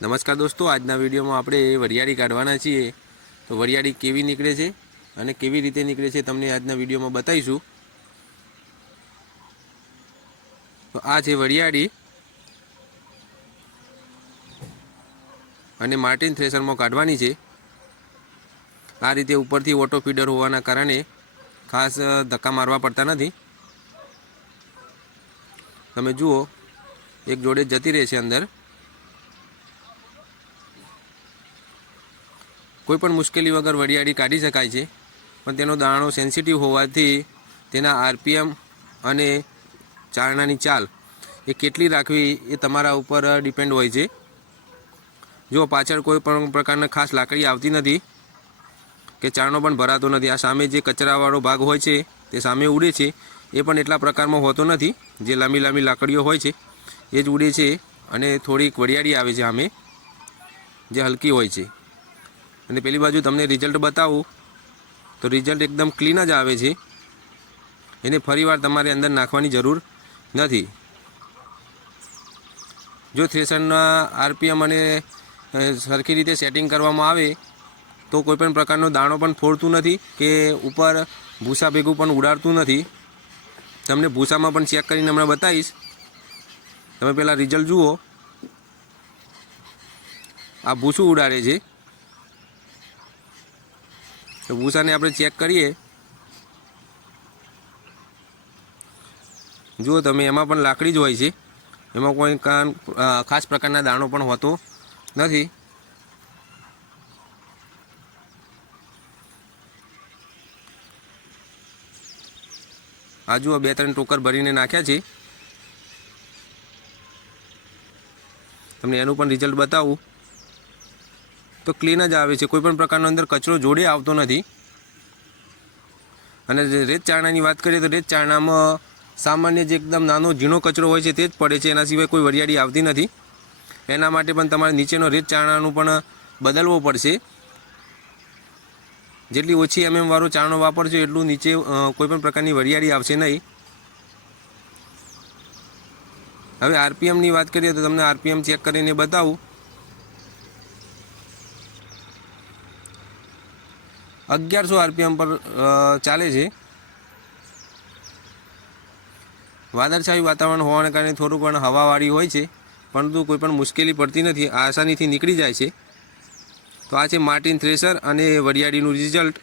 નમસ્કાર દોસ્તો, આજના વિડીયોમાં આપણે વરિયાળી કાઢવાના છીએ. તો વરિયાળી કેવી નીકળે છે અને કેવી રીતે નીકળે છે તમને આજના વિડીયોમાં બતાવીશું. તો આ છે વરિયાળી. અને માર્ટિન થ્રેસરમાં કાઢવાની છે. આ રીતે ઉપરથી ઓટો ફીડર હોવાના કારણે ખાસ ધક્કા મારવા પડતા નથી. તમે જુઓ, એક જોડે જતી રહેશે અંદર. કોઈ પણ મુશ્કેલી વગર વરિયાળી કાઢી શકાય છે, પણ તેનો દાણો સેન્સિટિવ હોવાથી તેના આરપીએમ અને ચારણાની ચાલ એ કેટલી રાખવી એ તમારા ઉપર ડિપેન્ડ હોય છે. જો પાછળ કોઈ પણ પ્રકારના ખાસ લાકડી આવતી નથી કે ચારણો પણ ભરાતો નથી, આ સામે જે કચરાવાળો ભાગ હોય છે તે સામે ઉડે છે, એ પણ એટલા પ્રકારમાં હોતો નથી જે લાંબી લાંબી લાકડીઓ હોય છે, એ જ ઉડે છે અને થોડીક વરિયાળી આવે છે સામે જે હલકી હોય છે. અને પેલી બાજુ તમને રિઝલ્ટ બતાવું. તો રિઝલ્ટ એકદમ ક્લીન જ આવે છે. એને ફરીવાર તમારે અંદર નાખવાની જરૂર નથી. જો થ્રેસરના આરપીએમ અને સરખી રીતે સેટિંગ કરવામાં આવે, તો કોઈપણ પ્રકારનો દાણો પણ ફોડતું નથી કે ઉપર ભૂસા ભેગું પણ ઉડાડતું નથી. તમને ભૂસામાં પણ ચેક કરીને હમણાં બતાવીશ. તમે પહેલાં રિઝલ્ટ જુઓ. આ ભૂસું ઉડાડે છે. તો ભૂસાને આપણે ચેક કરીએ. જુઓ તમે, એમાં પણ લાકડી જ હોય છે. એમાં કોઈ કાન ખાસ પ્રકારના દાણો પણ હોતો નથી. આ જુઓ બે ત્રણ ટોકર ભરીને નાખ્યા છે. તમને એનું પણ રિઝલ્ટ બતાવું. તો ક્લીન જ આવે છે. કોઈપણ પ્રકારનો અંદર કચરો જોડે આવતો નથી. અને રેત ચારણાની વાત કરીએ તો રેત ચારણામાં સામાન્ય જે એકદમ નાનો ઝીણો કચરો હોય છે તે જ પડે છે. એના સિવાય કોઈ વરિયાળી આવતી નથી. એના માટે પણ તમારે નીચેનો રેત ચારણાનું પણ બદલવો પડશે. જેટલી ઓછી એમએમ વાળો ચારણો વાપરશો એટલું નીચે કોઈપણ પ્રકારની વરિયાળી આવશે નહીં. હવે આરપીએમની વાત કરીએ તો તમને આરપીએમ ચેક કરીને બતાવું. અગિયારસો આરપીએમ પર ચાલે છે. વાદળછાયું વાતાવરણ હોવાને કારણે થોડું પણ હવાવાળી હોય છે, પરંતુ કોઈ પણ મુશ્કેલી પડતી નથી, આસાનીથી નીકળી જાય છે. તો આ છે માર્ટિન થ્રેસર અને વરિયાળીનું રિઝલ્ટ.